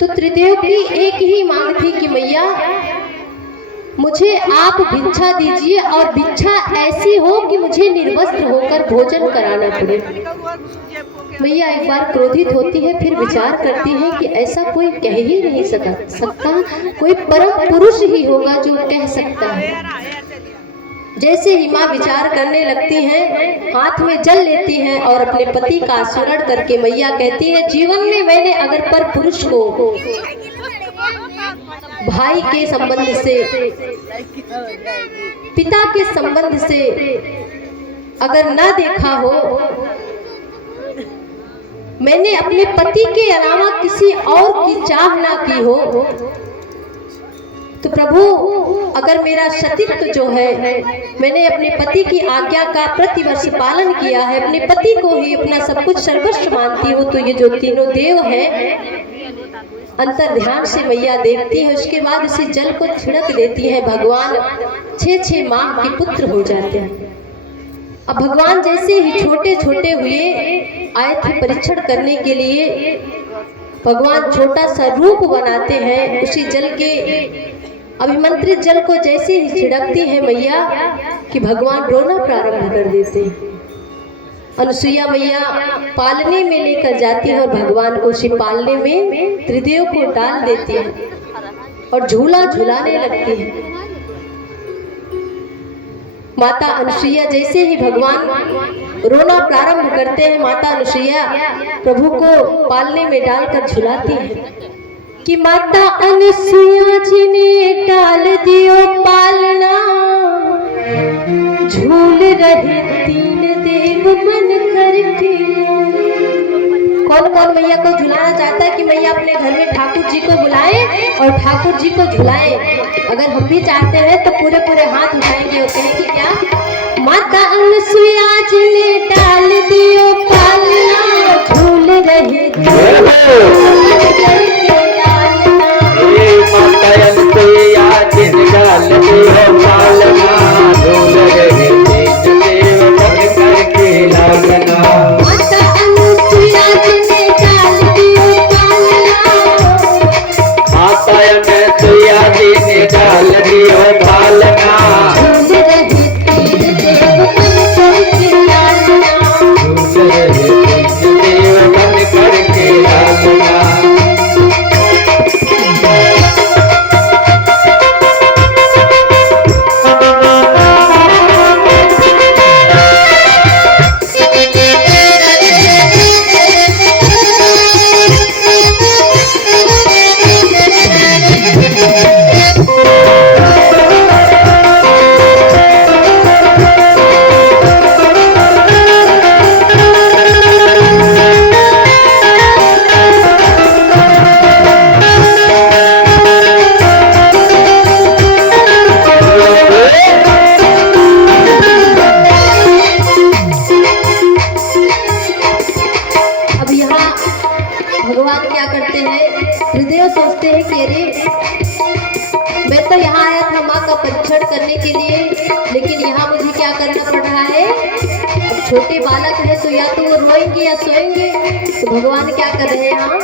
तो त्रिदेव की एक ही मांग थी कि मैया मुझे आप भिक्षा दीजिए और भिक्षा ऐसी हो कि मुझे निर्वस्त्र होकर भोजन कराना पड़े। मैया एक बार क्रोधित होती है, फिर विचार करती है कि ऐसा कोई कह ही नहीं सकता, कोई परम पुरुष ही होगा जो कह सकता है। जैसे ही माँ विचार करने लगती हैं, हाथ में जल लेती हैं और अपने पति का स्मरण करके मैया कहती है, जीवन में मैंने अगर पर पुरुष को भाई के संबंध से, पिता के संबंध से अगर ना देखा हो, मैंने अपने पति के अलावा किसी और की चाह ना की हो, तो प्रभु अगर मेरा सतीत्व जो है, मैंने अपने पति की आज्ञा का प्रतिवर्ष पालन किया है, अपने पति को ही अपना सब कुछ सर्वस्व मानती हूँ, तो ये जो तीनों देव हैं अंतर ध्यान से मैया देखती है। उसके बाद उसी जल को छिड़क देती है। भगवान 6 माह के पुत्र हो जाते हैं। अब भगवान जैसे ही छोटे छोटे हुए आए थे परीक्षण करने के लिए, भगवान छोटा सा रूप बनाते हैं। उसी जल के अभिमंत्रित जल को जैसे ही छिड़कती है मैया कि भगवान रोना प्रारंभ कर देते हैं। अनसुईया मैया पालने में लेकर जाती है और भगवान को उसी पालने में त्रिदेव को डाल देती है और झूला झुलाने लगती है। माता अनसुईया जैसे ही भगवान रोना प्रारंभ करते हैं, माता अनसुईया प्रभु को पालने में डालकर झुलाती है कि माता अनसुईया जी ने डाल दियो पालना, झूल रहे तीन देव मन करके। कौन कौन मैया को झुलाना चाहता है कि मैया अपने घर में ठाकुर जी को बुलाए और ठाकुर जी को झुलाए? अगर हम भी चाहते हैं तो पूरे पूरे हाथ उठाएंगे और कहेंगे क्या? माता अनसुईया जी ने डाल दियो पालना, झूल रहे भगवान क्या करते हैं, हृदय सोचते हैं कि अरे मैं तो यहाँ आया था माँ का परीक्षण करने के लिए, लेकिन यहाँ मुझे क्या करना पड़ रहा है। अब छोटे बालक है तो या तो वो रोएंगे या सोएंगे, तो भगवान क्या कर रहे हैं यहाँ,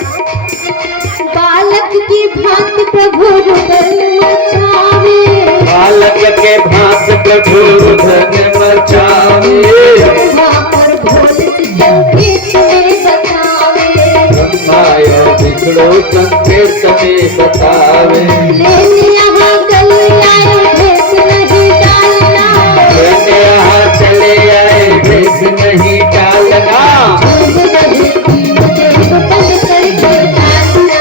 बालक की भांति प्रभु रुदन मचावे, बालक के भांत प्रभु रुदन मचावे, वहाँ पर भोल संकेत में बतावे, ब्रह्मायो बिगड़ो संकेत में बतावे, लेने यहाँ गले आए भेष नहीं डालना, लेने यहाँ चले आए भेष नहीं डालना, झूम रहे दीन देव बन करके डालना।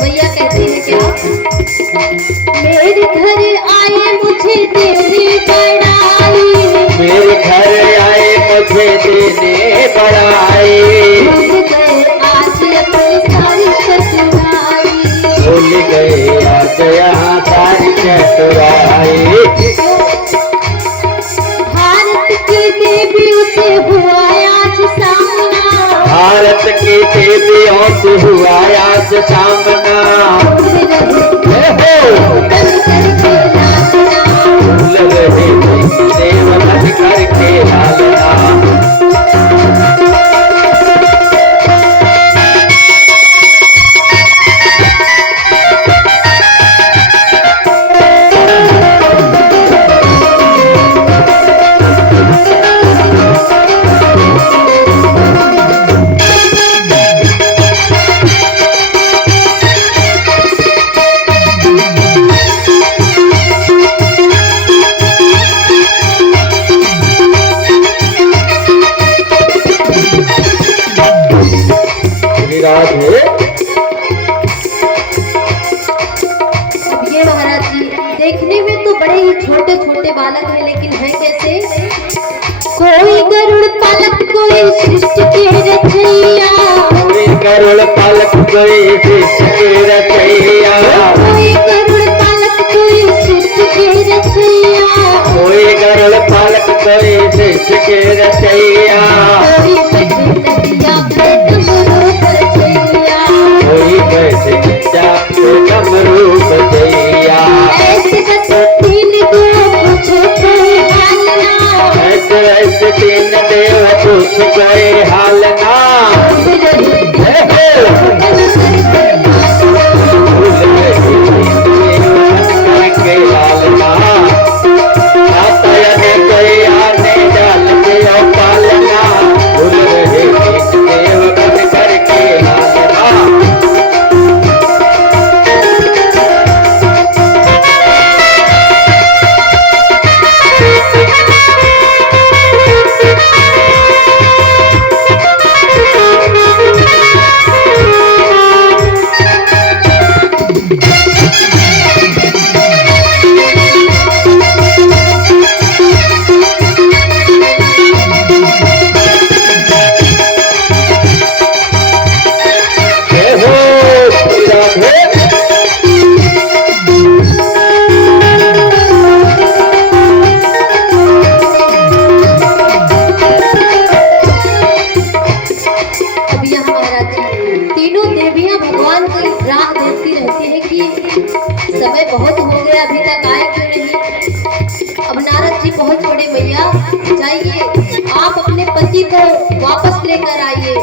भैया कहती है क्या, मेरे घर आए मुझे देने बड़ाई, मेरे घर आए मुझे देने बड़ाई, भूल गए आज अपनी सारी चतुराई, भूल गए आज यहाँ सारी चतुराई, भारत की देवियों से हुआ आज सामना, भारत की देवियों से हुआ आज सामना, भूल रहे हो बन करके नाचना, भूल रहे देव बन करके लालना, राधे। अब ये महाराज जी देखने में तो बड़े ही छोटे छोटे बालक हैं, लेकिन है कैसे, कोई गरुड़ पालक कोई सृष्टि के रचैया, कोई गरुड़ पालक कोई सृष्टि के रचैया, कोई गरुड़ पालक कोई सृष्टि के रचैया, कोई गरुड़ पालक कोई सृष्टि के रचैया, कोई बैठे नदिया पे डमरू बजैया, कोई बैठे नदिया पे डमरू बजैया, ऐसे बस तीन दो पूछो कोई हालना, ऐसे तीन देव पूछ कोई हाल ना, भूल रहे हो बन करके नाचना, भूल रहे देव बन करके लालना, आता ने कोई आने डाल के पालना, भूल रहे देव बन करके लालना, अब यह महाराज जी तीनों देवियां भगवान को राह देखती रहती है कि समय बहुत हो गया अभी तक आए क्यों नहीं। अब नारद जी पहुंच पड़े, मैया जाइए आप अपने पति को वापस लेकर आइए।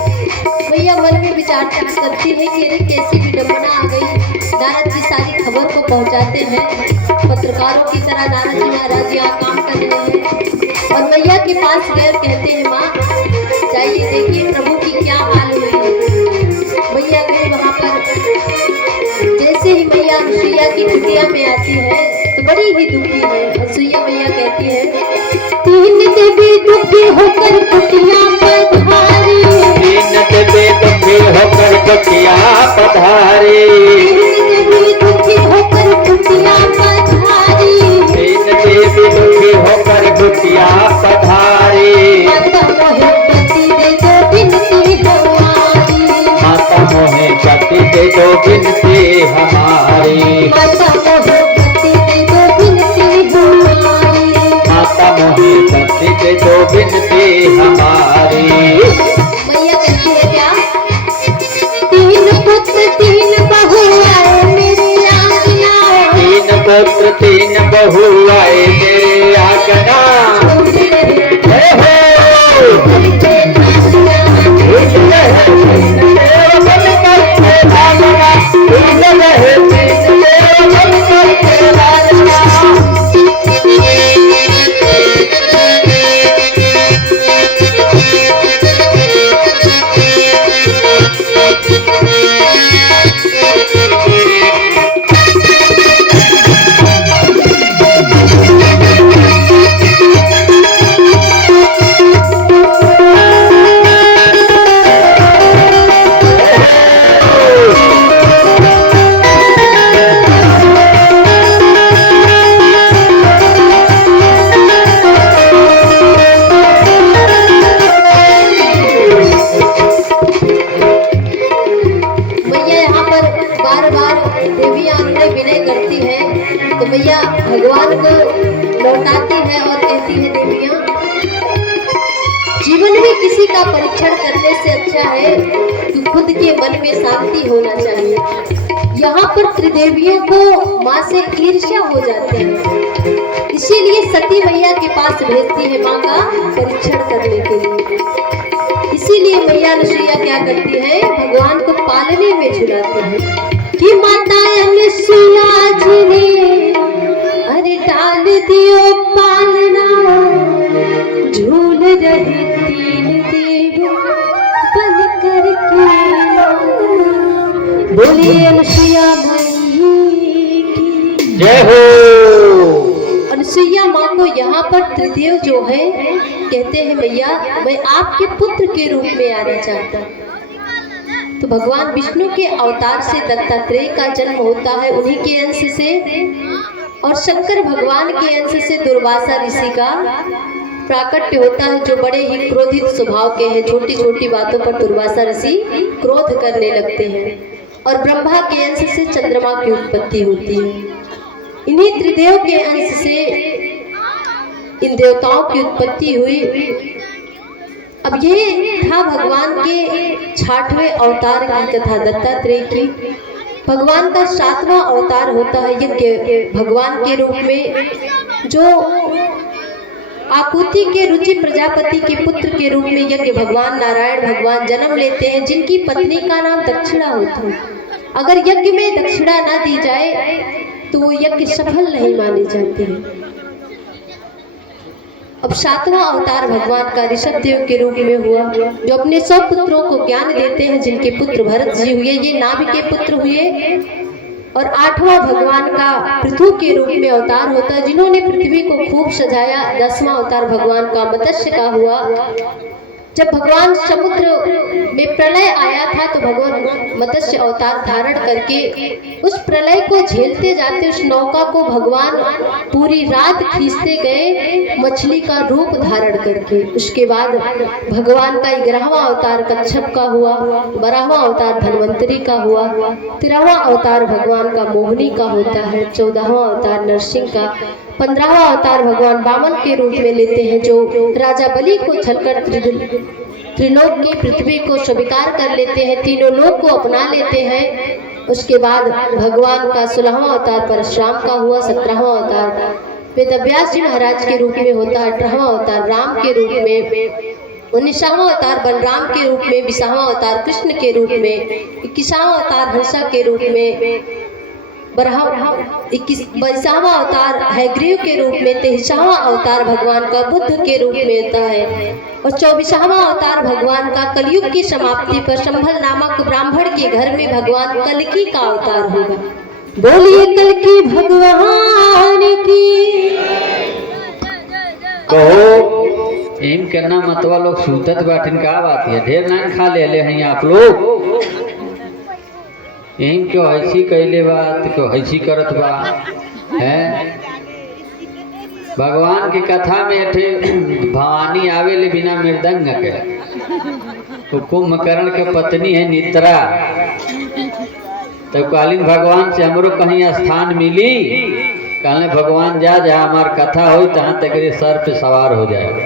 मैया मन में विचार करती है कि अरे कैसी विडंबना आ गई। नारद जी सारी खबर को पहुंचाते हैं, पत्रकारों की तरह नारद जी महाराज यहाँ काम कर रहे हैं और मैया के पास गए कहते हैं माँ जाइए देखिए प्रभु की क्या हाल हुई है। मैया गए वहाँ पर, जैसे ही मैया अनुसुईया की कुटिया में आती है तो बड़ी ही दुखी है। अनुसुईया मैया कहती है दुखी होकर कुटिया पधारी, दीन देवी दुखी होकर कुटिया पधारी, दुखी होकर कुटिया पधारी, दीन देवी दुखी होकर कुटिया पधारी। माता मोहे पति दे दो बिनती हमारी, माता मोहे पति दे दो बिनती हमारी, माता मोहे पति दे दो बिनती हमारी, माता मोहे पति दे दो बिनती हमारी। मैया कहती है क्या? तीन पुत्र तीन बहू आए मेरे आंगना, तीन पुत्र तीन बहू आए मेरे आंगना, हे हो भगवान को लौटाती है और कहती है देवियां, जीवन में किसी का परीक्षण करने से अच्छा है कि खुद के मन में शांति होना चाहिए। यहाँ पर त्रिदेवियों को माँ से ईर्ष्या हो जाती है, इसीलिए सती मैया के पास भेजती है माँ का परीक्षण करने के लिए। इसीलिए मैया अनुसुईया क्या करती है, भगवान को पालने में झुलाती है कि माता अनुसुईया जी ने अरे डाल दियो पालना, झूल रहे तीन देव बन करके। बोलिए अनुसुईया माई की जय हो। अनुसुईया माँ को यहाँ पर त्रिदेव जो है कहते हैं, मैया मैं आपके पुत्र के रूप में आना चाहता। तो भगवान विष्णु के अवतार से दत्तात्रेय का जन्म होता है, उन्हीं के अंश से, और शंकर भगवान के अंश से दुर्वासा ऋषि का प्राकट्य होता है, जो बड़े ही क्रोधित स्वभाव के हैं। छोटी छोटी बातों पर दुर्वासा ऋषि क्रोध करने लगते हैं। और ब्रह्मा के अंश से चंद्रमा की उत्पत्ति होती है। इन्हीं त्रिदेव के अंश से इन देवताओं की उत्पत्ति हुई। अब ये था भगवान के 6वें अवतार की कथा, दत्तात्रेय की। भगवान का 7वां अवतार होता है यज्ञ भगवान के रूप में, जो आकुति के रुचि प्रजापति के पुत्र के रूप में यज्ञ भगवान नारायण भगवान जन्म लेते हैं, जिनकी पत्नी का नाम दक्षिणा होता है। अगर यज्ञ में दक्षिणा ना दी जाए तो वो यज्ञ सफल नहीं माने जाते हैं। अब 7वां अवतार भगवान का ऋषभ देव के रूप में हुआ, जो अपने 100 पुत्रों को ज्ञान देते हैं, जिनके पुत्र भरत जी हुए, ये नाभि के पुत्र हुए। और 8वां भगवान का पृथु के रूप में अवतार होता है, जिन्होंने पृथ्वी को खूब सजाया। 10वां अवतार भगवान का मत्स्य का हुआ। जब भगवान समुद्र में प्रलय आया था तो भगवान मत्स्य अवतार धारण करके उस प्रलय को झेलते जाते, उस नौका को भगवान पूरी रात खींचते गए मछली का रूप धारण करके। उसके बाद भगवान का 11वां अवतार कच्छप का हुआ, 12वां अवतार धन्वंतरी का हुआ, 13वां अवतार भगवान का मोहिनी का होता है, 14वां अवतार नरसिंह का, 15वां अवतार भगवान वामन के रूप में लेते हैं, जो राजा बलि को छलकर त्रिलोक की पृथ्वी को स्वीकार कर लेते हैं, तीनों लोक को अपना लेते हैं। उसके बाद भगवान का 16वां अवतार परशुराम का हुआ, 17वां अवतार वेदव्यास जी महाराज के रूप में होता है, 18वां अवतार राम के रूप में, 19वां अवतार बलराम के रूप में, 20वां अवतार कृष्ण के रूप में, 21वां अवतार हंसा के रूप में, 22वां अवतार हैग्रीव के रूप में, 23वां अवतार भगवान का बुद्ध के रूप में होता है, और 24वां अवतार भगवान का कलयुग की समाप्ति पर संभल नामक ब्राह्मण के घर में भगवान कल्कि का अवतार होगा। बोलिए कल्कि भगवान की। कहो एम करना मतवा लोग सूतत बाटिन का बात है, ढेर ना खा ले हैं आप लोग। एम क्यों ऐसी कैले बात, क्यों ऐसी करत बा है। भगवान की कथा में अठे भवानी आवेले बिना मृदंग के, तो कुंभकर्ण के पत्नी है नित्रा, तो कालीन भगवान से हमरो कहीं स्थान मिली, कहले भगवान जा जहाँ हमार कथा हो तहाँ तक सर पे सवार हो जाएगा।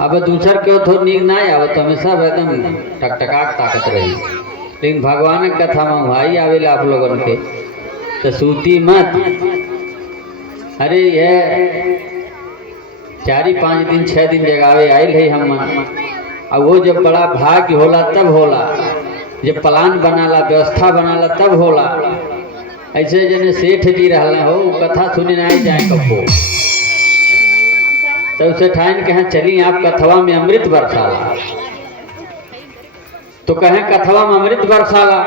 अब दूसर क्यों थोड़ा नीक ना आवे तो हमेशा एकदम टकटकाक ताकत रही, लेकिन भगवान की कथा में भाई आवेला आप लोगन के तो सूती मत। अरे ये 4-5 दिन 6 दिन जगावे आयल है हम, और वो जब बड़ा भाग्य होला तब होला, जब प्लान बनाला व्यवस्था बनाला तब होला। ऐसे जने सेठ जी रहला हो कथा सुने ना जाए कबो, तब से ठाइन कहें चली आप कथवा में अमृत बरसाला, तो कहें कथवा में अमृत बरसाला।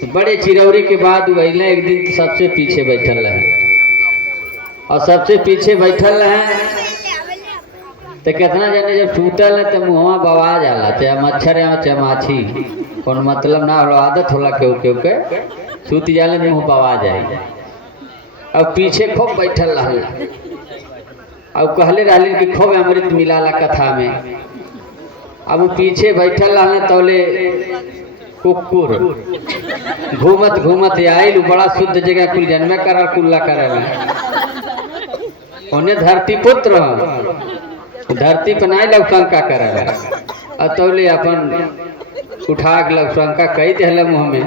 तो बड़े चिरौरी के बाद वही एक दिन सबसे पीछे बैठल रहे, और सबसे पीछे बैठल रहे तो कितना जने जब सूतल है तो मुँहवा बवा जाला, चाहे मच्छर है चाहे माछी, कौन मतलब ना हो, आदत होला क्यों क्यों के सूत जाले मुँह बवा जाए। अब पीछे खूब बैठल रहा, अब कहले रहलिन कि खूब अमृत मिलाला कथा में। अब वो पीछे बैठल रहना तौले कुकुर घूमत घूमत आयल, बड़ा शुद्ध जगह कुल जन्मे करा कुल्ला करेला, उन्हें धरती पुत्र धरती पर नहीं लवशंका करेला, और तौले अपन उठा के लवशंका कही दिला मुँह में।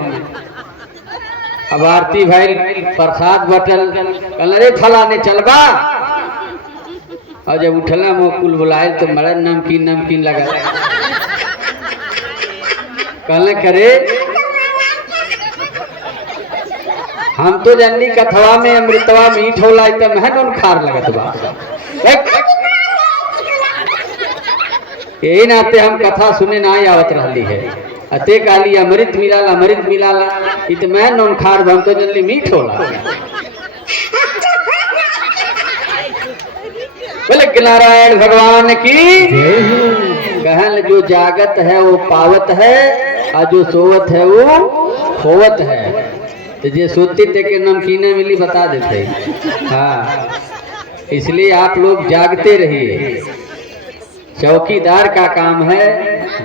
अब आरती भाई प्रसाद बटल, कहल रे फलाने चलबा, और जब उठला मुँह कुल बुलाए तो बड़ा नमकीन नमकीन लगा। कहले करे हम तो जननी कथवा में अमृतवा मीठ होला, तो महन खार लगत बा, यही नाते हम कथा सुने ना आवत रहली है। अते काली अमृत मिलाला अमृत मिलाला, इत महन नौन खार हम तो जनली मीठ होला। बोले नारायण भगवान की कहन, जो जागत है वो पावत है, और जो सोवत है वो खोवत है। तो जे सोती थे कि नमकीने मिली बता देते। हाँ, इसलिए आप लोग जागते रहिए, चौकीदार का काम है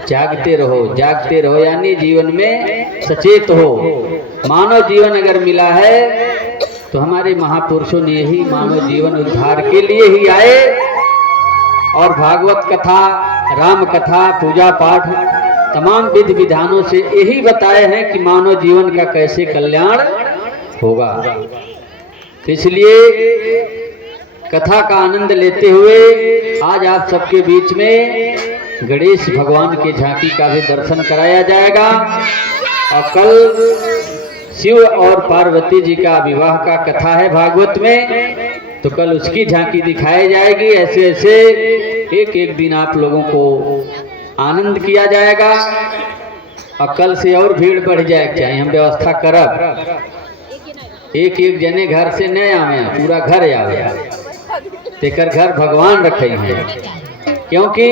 जागते रहो, यानी जीवन में सचेत हो। मानव जीवन अगर मिला है तो हमारे महापुरुषों ने यही मानव जीवन उद्धार के लिए ही आए, और भागवत कथा, राम कथा, पूजा पाठ, तमाम विधि विधानों से यही बताए हैं कि मानव जीवन का कैसे कल्याण होगा। इसलिए कथा का आनंद लेते हुए आज आप सबके बीच में गणेश भगवान के झांकी का भी दर्शन कराया जाएगा, और कल शिव और पार्वती जी का विवाह का कथा है भागवत में, तो कल उसकी झांकी दिखाई जाएगी। ऐसे ऐसे एक एक दिन आप लोगों को आनंद किया जाएगा, और कल से और भीड़ बढ़ जाए चाहिए। हम व्यवस्था करब, एक एक जने घर से नहीं आवे, पूरा घर आवे, तेकर घर भगवान रखे हैं, क्योंकि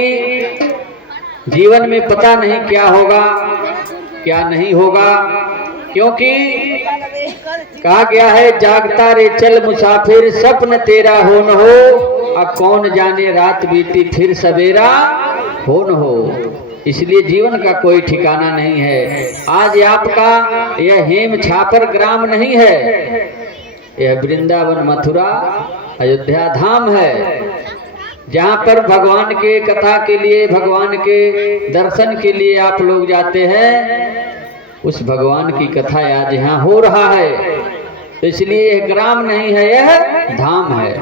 जीवन में पता नहीं क्या होगा क्या नहीं होगा। क्योंकि कहा गया है जागता रे चल मुसाफिर, सपन तेरा हो न हो, अब कौन जाने रात बीती फिर सवेरा हो न हो। इसलिए जीवन का कोई ठिकाना नहीं है। आज आपका यह हेम छापर ग्राम नहीं है, यह वृंदावन मथुरा अयोध्या धाम है, जहाँ पर भगवान के कथा के लिए, भगवान के दर्शन के लिए आप लोग जाते हैं। उस भगवान की कथा आज यहाँ हो रहा है, तो इसलिए यह ग्राम नहीं है, यह धाम है।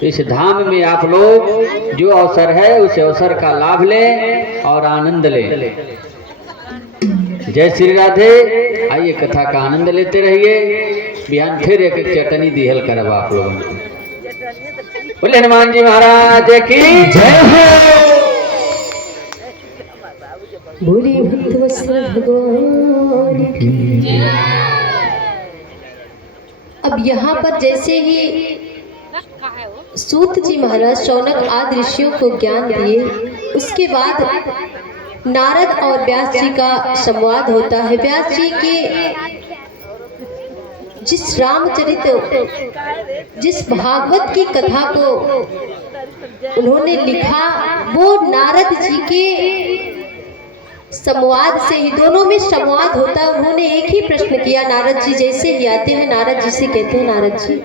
तो इस धाम में आप लोग जो अवसर है उस अवसर का लाभ लें और आनंद लें। जय श्री राधे। आइए कथा का आनंद लेते रहिए। बिहान फिर एक चटनी दिहल करब आप लोगों को। बोले हनुमान जी महाराज की जय हो। बोले भक्तवत्सल भगवान की। अब यहाँ पर जैसे ही सूत जी महाराज शौनक आदि ऋषियों को ज्ञान दिए। उसके बाद नारद और व्यास जी का संवाद होता है। व्यास जी के जिस रामचरित जिस भागवत की कथा को उन्होंने लिखा, वो नारद जी के संवाद से ही, दोनों में संवाद होता है। उन्होंने एक ही प्रश्न किया, नारद जी जैसे ही आते हैं, नारद जी से कहते हैं, नारद जी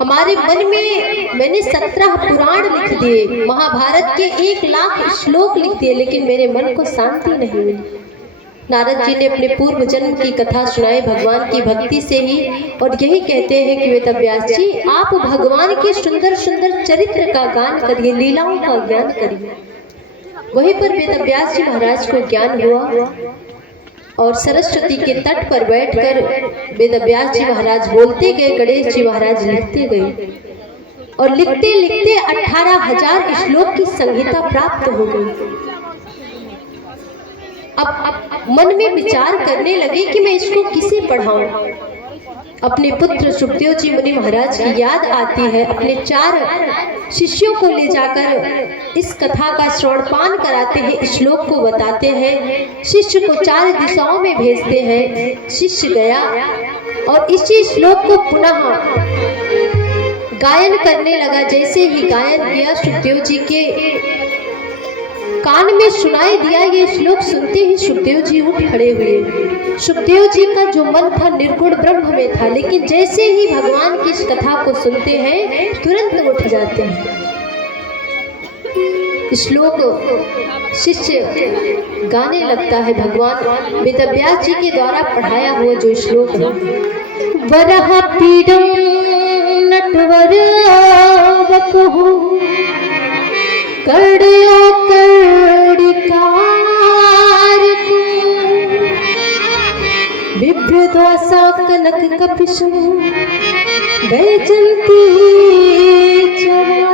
हमारे मन में मैंने 17 पुराण लिख दिए, महाभारत के 1 लाख श्लोक लिख दिए, लेकिन मेरे मन को शांति नहीं मिली। नारद जी ने अपने पूर्व जन्म की कथा सुनाई भगवान की भक्ति से ही, और यही कहते हैं कि वेदव्यास जी आप भगवान के सुंदर सुंदर चरित्र का गान करिए, लीलाओं का ज्ञान करिए। वहीं पर वेदव्यास जी महाराज को ज्ञान हुआ और सरस्वती के तट पर बैठकर वेदव्यास जी महाराज बोलते गए, गणेश जी महाराज लिखते गए, और लिखते लिखते 18,000 श्लोक की संहिता प्राप्त हो गई। अब मन में विचार करने लगे कि मैं इसको किसे पढ़ाऊं। अपने पुत्र सुखदेव जी मुनि महाराज की याद आती है। अपने 4 शिष्यों को ले जाकर इस कथा का श्रवणपान कराते हैं, श्लोक को बताते हैं, शिष्य को 4 दिशाओं में भेजते हैं। शिष्य गया और इसी श्लोक को पुनः गायन करने लगा। जैसे ही गायन किया, सुखदेव जी के कान में सुनाई दिया ये श्लोक। सुनते ही सुखदेव जी उठ खड़े हुए। सुखदेव जी का जो मन था निर्गुण ब्रह्म में था, लेकिन जैसे ही भगवान की इस कथा को सुनते हैं तुरंत उठ जाते हैं। श्लोक शिष्य गाने लगता है। भगवान वेदव्यास जी के द्वारा पढ़ाया हुआ जो श्लोक है, वरह पीडम नटवर वपुः कड़यो कड़िकार को विभ्रद्वासा कनक कपिशु वैजंती चवा।